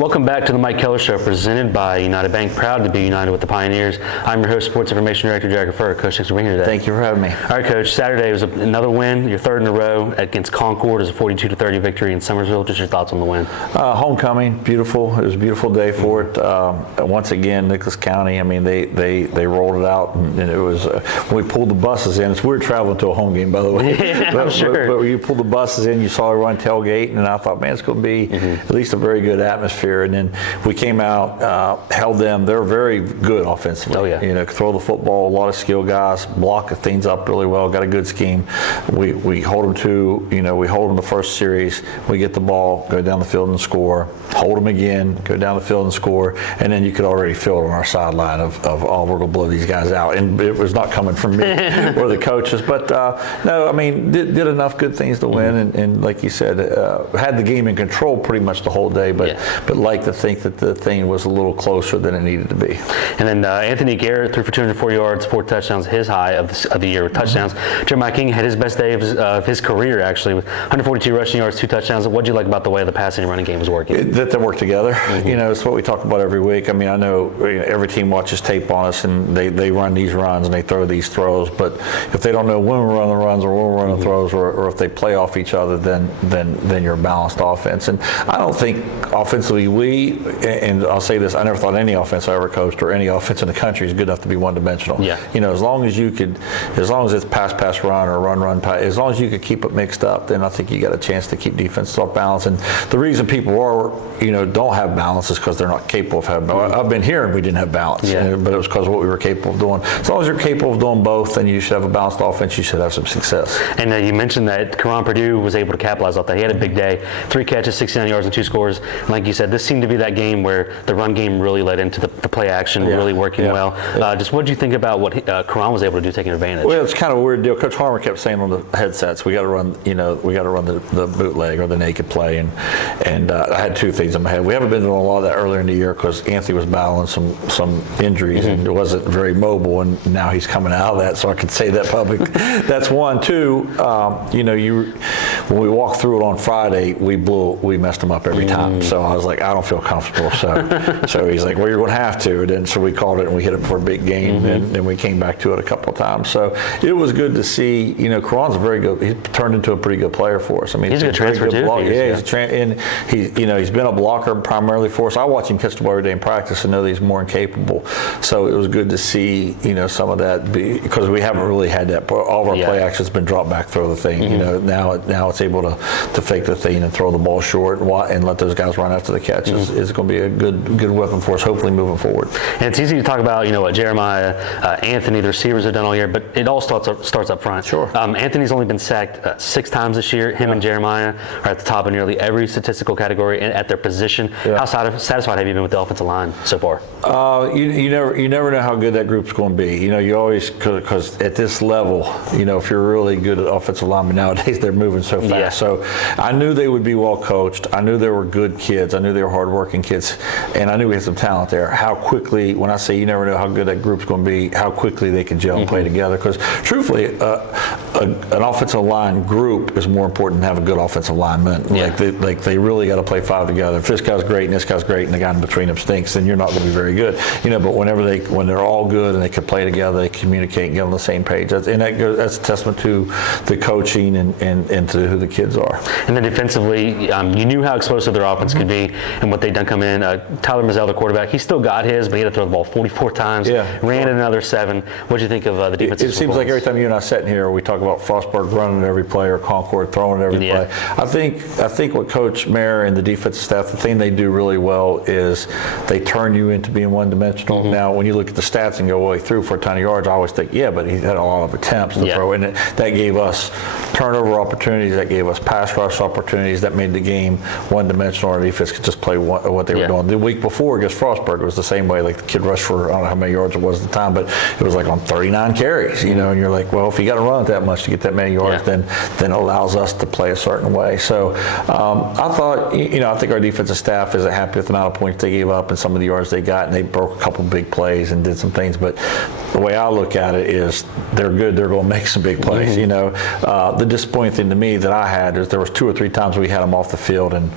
Welcome back to the Mike Kellar Show, presented by United Bank. Proud to be united with the Pioneers. I'm your host, Sports Information Director Jagger Furr. Coach, thanks for being here today. Thank you for having me. All right, Coach. Saturday was another win. Your third in a row against Concord. It was a 42-30 victory in Summersville. Just your thoughts on the win? Homecoming, beautiful. It was a beautiful day for it. Once again, Nicholas County. I mean, they rolled it out, and it was when we pulled the buses in. It's weird traveling to a home game, by the way. Yeah, I'm sure. But when you pulled the buses in, you saw everyone tailgate, and I thought, man, it's going to be at least a very good atmosphere. And then we came out, held them. They're very good offensively. Oh, yeah. You know, throw the football, a lot of skill guys, block things up really well, got a good scheme. We hold them to, we hold them the first series. We get the ball, go down the field and score. Hold them again, go down the field and score. And then you could already feel it on our sideline of oh, we're going to blow these guys out. And it was not coming from me or the coaches. But, no, I mean, did enough good things to win. And like you said, had the game in control pretty much the whole day. But like to think that the thing was a little closer than it needed to be. And then Anthony Garrett threw for 204 yards, 4 touchdowns, his high of the year with touchdowns. Jeremiah King had his best day of his career, actually, with 142 rushing yards, 2 touchdowns. What did you like about the way the passing and running game was working? That they work together. It's what we talk about every week. I mean, I know every team watches tape on us, and they run these runs and they throw these throws. But if they don't know when we run the runs or when we run the throws, or if they play off each other, then you're a balanced offense. And I don't think offensively and I'll say this, I never thought any offense I ever coached or any offense in the country is good enough to be one-dimensional. Yeah. As long as it's pass, run, or run, pass, as long as you could keep it mixed up, then I think you got a chance to keep defense off balance. And the reason people don't have balance is because they're not capable of having balance. I've been here and we didn't have balance, but it was because of what we were capable of doing. As long as you're capable of doing both, then you should have a balanced offense. You should have some success. And you mentioned that Karan Purdue was able to capitalize off that. He had a big day, 3 catches, 69 yards, and 2 scores. And like you said, this seemed to be that game where the run game really led into the play action, really working well. Just what did you think about what Karan was able to do, taking advantage? Well, it's kind of a weird deal. Coach Harmer kept saying on the headsets, we got to run, the bootleg or the naked play, and I had 2 things in my head. We haven't been doing a lot of that earlier in the year because Anthony was battling some injuries and it wasn't very mobile, and now he's coming out of that, so I can say that publicly. That's 1. 2, when we walked through it on Friday, we messed him up every time. So I was like, I don't feel comfortable. So he's like, well, you're going to have to. And then so we called it and we hit it for a big game, and then we came back to it a couple of times. So it was good to see. Karan's very good. He turned into a pretty good player for us. I mean, he's a good transfer too. He's been a blocker primarily for us. I watch him catch the ball every day in practice and know that he's more incapable. So it was good to see some of that because we haven't really had that. All of our play action's been drop back, throw the thing. Now it's able to fake the thing and throw the ball short and let those guys run after the catch. Is going to be a good weapon for us, hopefully moving forward. And it's easy to talk about what Jeremiah, Anthony, the receivers have done all year, but it all starts up front. Sure. Anthony's only been sacked 6 times this year. Him and Jeremiah are at the top of nearly every statistical category and at their position. Yeah. How satisfied have you been with the offensive line so far? You never know how good that group's going to be. You always, because at this level, if you're really good at offensive linemen nowadays, they're moving so fast. Yeah. So I knew they would be well coached. I knew they were good kids. I knew they were hardworking kids, and I knew we had some talent there. How quickly, when I say you never know how good that group's going to be, how quickly they can gel and play together. Because truthfully, an offensive line group is more important than have a good offensive lineman. Yeah. They really got to play 5 together. If this guy's great and this guy's great and the guy in between them stinks, then you're not going to be very good. But when they're all good and they can play together, they communicate and get on the same page. That's a testament to the coaching and to who the kids are. And then defensively, you knew how explosive their offense could be and what they'd done come in. Tyler Mazzell, the quarterback, he still got his, but he had to throw the ball 44 times. Ran another 7. What do you think of the defensive It seems like every time you and I sit in here, we talk about Frostburg running every play or Concord throwing every play. I think what Coach Mayer and the defensive staff, the thing they do really well is they turn you into being one-dimensional. Now, when you look at the stats and go, well, he threw for a ton of yards, I always think, but he had a lot of attempts to throw, and that gave us turnover opportunities, that gave us pass rush opportunities, that made the game one-dimensional. Our defense could just play what they were doing. The week before against Frostburg, it was the same way. Like the kid rushed for, I don't know how many yards it was at the time, but it was like on 39 carries, and you're like, well, if you got to run it that much to get that many yards, then it allows us to play a certain way. So I thought, I think our defensive staff is happy with the amount of points they gave up and some of the yards they got, and they broke a couple big plays and did some things. But the way I look at it is they're good. They're going to make some big plays. The disappointing thing to me that I had is there was 2 or 3 times we had them off the field and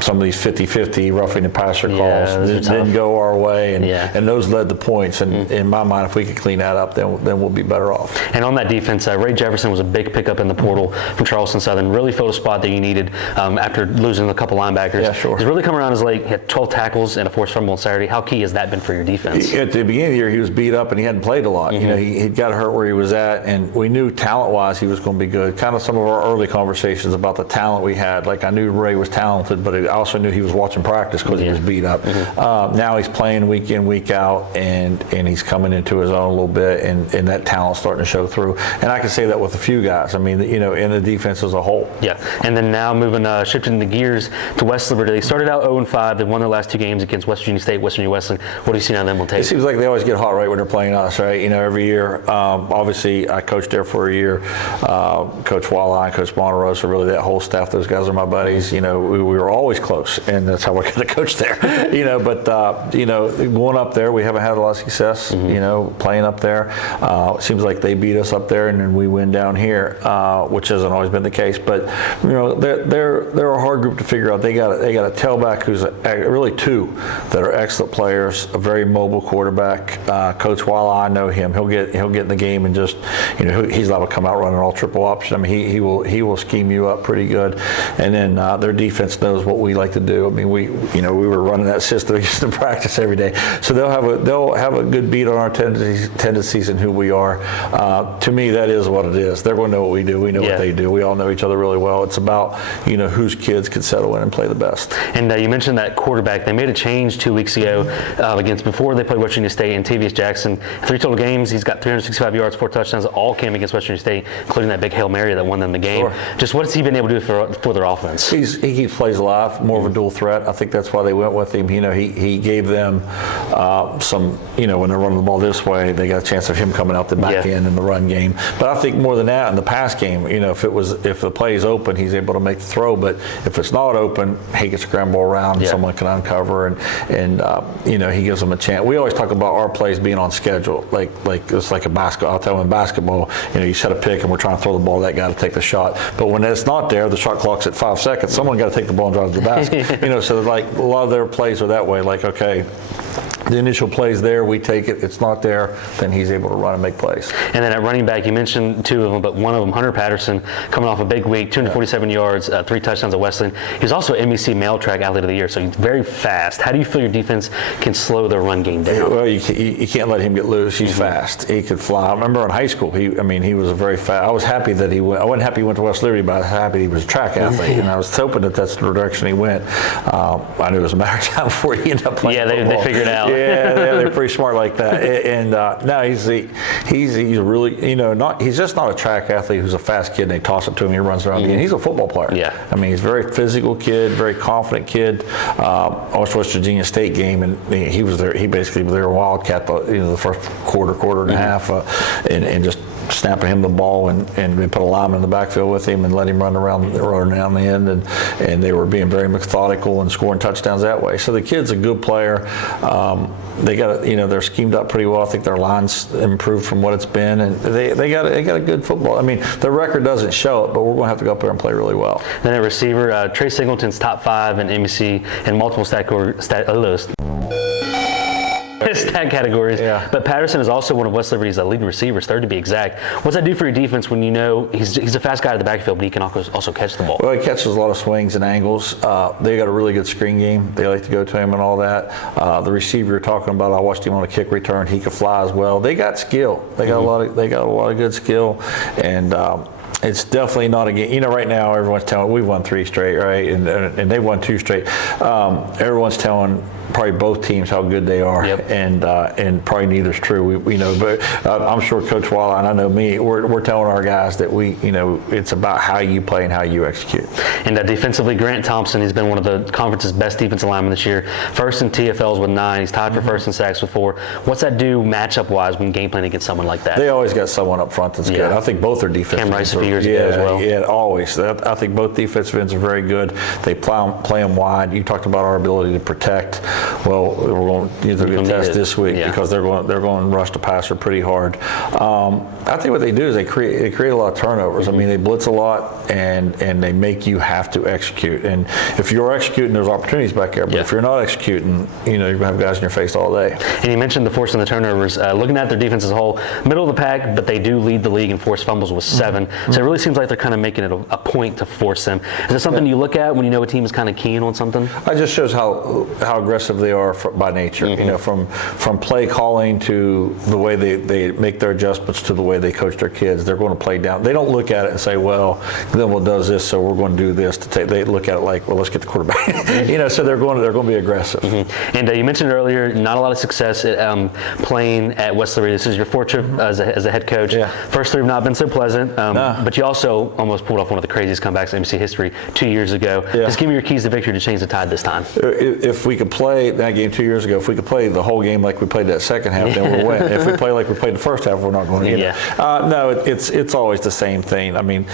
some of these 50-50 roughing the passer calls didn't go our way, and those led to points. And in my mind, if we could clean that up, then we'll be better off. And on that defense, Ray Jefferson was a big pickup in the portal from Charleston Southern. Really filled a spot that you needed after losing a couple linebackers. Yeah, sure. He's really come around his leg. He had 12 tackles and a forced fumble on Saturday. How key has that been for your defense? At the beginning of the year, he was beat up and he hadn't played a lot. You know, he'd got hurt where he was at, and we knew talent-wise he was going to be good. Kind of some of our early conversations about the talent we had. Like, I knew Ray was talented, but I also knew he was watching practice because he was beat up. Now he's playing week in, week out, and he's coming into his own a little bit, and that talent's starting to show through. And I can say that with a few guys. I mean, you know, in the defense as a whole. Yeah, and then now shifting the gears to West Liberty. They started out 0-5. They won their last 2 games against West Virginia State, West Virginia Wesleyan. What do you see on them on tape? It seems like they always get hot right when they're playing us, right? You know, every year. Obviously, I coached there for a year. Coach Walleye, Coach Monterosa, really that whole staff. Those guys are my buddies. You know, we were always close, and that's how we're going to coach there. You know, but you know, going up there, we haven't had a lot of success. You know, playing up there. It seems like they beat us up there, and then we win down here, which hasn't always been the case. But you know, they're a hard group to figure out. They got a tailback who's really 2 that are excellent players. A very mobile quarterback. Coach Walleye, I know him. He'll get in the game and just, you know, he's liable to come out running all triple option. I mean, he will scheme you up pretty good. And then their defense knows what we like to do. I mean, we were running that system against them practice every day. So they'll have a good beat on our tendencies and who we are. To me, that is what it is. They're going to know what we do. We know what they do. We all know each other really well. It's about, you know, whose kids can settle in and play the best. And you mentioned that quarterback. They made a change 2 weeks ago before they played West Virginia State, and Tavius Jackson. 3 total games. He's got 365 yards, 4 touchdowns. All came against West Virginia State, including that big Hail Mary that won them the game. Sure. Just what has he been able to do for their offense? He keeps plays alive, more of a dual threat. I think that's why they went with him. You know, he gave them some, you know, when they're running the ball this way, they got a chance of him coming out the back end in the run game. But I think more than that, in the pass game, you know, if the play is open, he's able to make the throw. But if it's not open, he can scramble around, and someone can uncover, and you know, he gives them a chance. We always talk about our plays being on schedule, like it's like a basketball. I'll tell you, in basketball, you know, you set a pick and we're trying to throw the ball, that guy to take the shot. But when it's not there, the shot clock's at 5 seconds. Someone got to take the ball and drive to the basket. You know, so like a lot of their plays are that way. Like, okay, the initial play's there, we take it. It's not there, then he's able to run and make plays. And then at running back, you mentioned 2 of them, but one of them, Hunter Patterson, coming off a big week, 247 yards, 3 touchdowns at Wesleyan. He was also MEC Male Track Athlete of the Year, so he's very fast. How do you feel your defense can slow their run game down? Well, you can't let him get loose. He's fast. He could fly. I remember in high school, he was a very fast. I was happy that he went. I wasn't happy he went to West Liberty, but I was happy he was a track athlete, and I was hoping that that's the direction he went. I knew it was a matter of time before he ended up playing football. They figured it out. Yeah, they're pretty smart like that. And no, he's really, you know, he's just not a track athlete who's a fast kid and they toss it to him, he runs around. And he's a football player. Yeah. I mean, he's a very physical kid, very confident kid. I watched West Virginia State game, and he was there. He basically was there a Wildcat, the first quarter and a half, and just snapping him the ball, and we put a lineman in the backfield with him and let him run down the end, and they were being very methodical and scoring touchdowns that way. So the kid's a good player. They got, you know, they're schemed up pretty well. I think their line's improved from what it's been, and they got a good football. I mean, the record doesn't show it, but we're going to have to go up there and play really well. Then at receiver, Trey Singleton's top 5 in MEC and multiple stat categories. Yeah. But Patterson is also one of West Liberty's lead receivers, 3rd to be exact. What's that do for your defense when you know he's a fast guy at the backfield, but he can also catch the ball? Well, he catches a lot of swings and angles. They got a really good screen game. They like to go to him and all that. The receiver you're talking about, I watched him on a kick return. He can fly as well. They got skill. They got a lot of good skill, and it's definitely not a game. You know, right now everyone's telling we've won 3 straight, right? And they've won 2 straight. Everyone's telling probably both teams how good they are, and probably neither's true. We know, but I'm sure Coach Walleye, and I know me, we're telling our guys that it's about how you play and how you execute. And defensively, Grant Thompson, he's been one of the conference's best defensive linemen this year. 1st in TFLs with 9. He's tied for 1st in sacks with 4. What's that do matchup-wise when game planning against someone like that? They always got someone up front that's good. I think both are defensive. Cam Rice, if you years ago as well. Yeah, always. I think both defensive ends are very good. They play them wide. You talked about our ability to protect. Well, we're going to get test this week because they're going to rush the passer pretty hard. I think what they do is they create a lot of turnovers. I mean, they blitz a lot and they make you have to execute. And if you're executing, there's opportunities back there. But if you're not executing, you're going to have guys in your face all day. And you mentioned the forcing the turnovers. Looking at their defense as a whole, middle of the pack, but they do lead the league in forced fumbles with 7. So it really seems like they're kind of making it a point to force them. Is there something you look at when you know a team is kind of keen on something? It just shows how aggressive they are by nature. From play calling to the way they make their adjustments to the way they coach their kids. They're going to play down. They don't look at it and say, well, Glenville does this, so we're going to do this. They look at it like, well, let's get the quarterback. So they're going to be aggressive. And you mentioned earlier, not a lot of success at, playing at West Liberty. This is your fourth trip as a head coach. First 3 have not been so pleasant, but you also almost pulled off one of the craziest comebacks in MC history 2 years ago. Just give me your keys to victory to change the tide this time. If we could play that game 2 years ago, if we could play the whole game like we played that second half, then we'll win. If we play like we played the first half, we're not going to get it. No, it's always the same thing. I mean,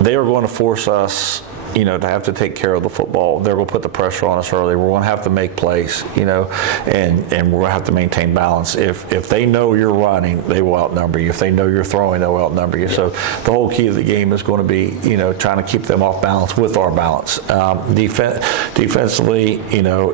they are going to force us to have to take care of the football. They're going to put the pressure on us early. We're going to have to make plays, and we're going to have to maintain balance. If they know you're running, they will outnumber you. If they know you're throwing, they'll outnumber you. So the whole key of the game is going to be, trying to keep them off balance with our balance. Defensively,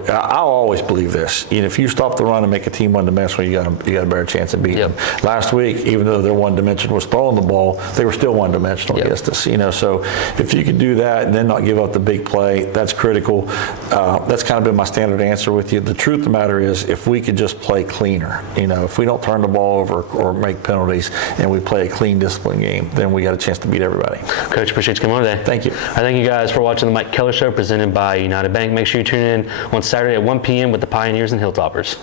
I'll always believe this. If you stop the run and make a team one-dimensional, you got a better chance of beating them. Last week, even though their one dimension was throwing the ball, they were still one-dimensional against us. So if you could do that and then not give up the big play, that's critical. That's kind of been my standard answer with you. The truth of the matter is, if we could just play cleaner, if we don't turn the ball over or make penalties and we play a clean, disciplined game, then we got a chance to beat everybody. Coach, appreciate you coming on today. Thank you. I thank you guys for watching the Mike Kellar Show presented by United Bank. Make sure you tune in on Saturday at 1 p.m. with the Pioneers and Hilltoppers.